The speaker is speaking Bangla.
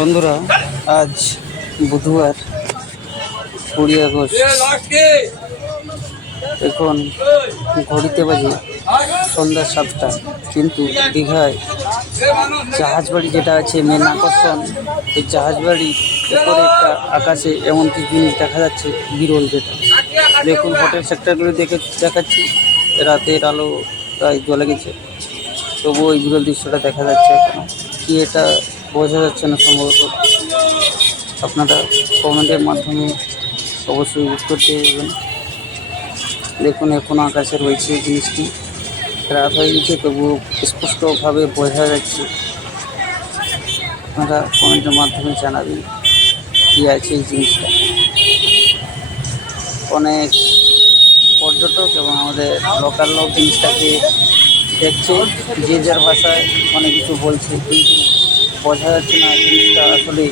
বন্ধুরা, আজ বুধবার কুড়ি আগস্ট। এখন ঘড়িতে বাজে সন্ধ্যা সাতটা, কিন্তু দীঘায় জাহাজবাড়ি যেটা আছে, মেন আকর্ষণ, এই জাহাজবাড়ি উপরে একটা আকাশে এমন কিছু জিনিস দেখা যাচ্ছে, বিরল যেটা। দেখুন হোটেল সেক্টরগুলো দেখে দেখাচ্ছি, রাতের আলো প্রায় জ্বলে গেছে। তবুও এই বিরল দৃশ্যটা দেখা যাচ্ছে এখনও। কি এটা বোঝা যাচ্ছে না সম্ভবত। আপনারা কমেন্টের মাধ্যমে অবশ্যই উত্তর দিয়ে দেবেন। দেখুন, এখন আকাশে রয়েছে জিনিসটি। রাত হয়ে গেছে, তবুও স্পষ্টভাবে বোঝা যাচ্ছে। আপনারা কমেন্টের মাধ্যমে জানাবেন কী আছে এই জিনিসটা। অনেক পর্যটক এবং আমাদের লোকাল লোক জিনিসটাকে দেখছে, যে যার ভাষায় অনেক কিছু বলছে। কিন্তু বোঝা যাচ্ছে না জিনিসটা আসলে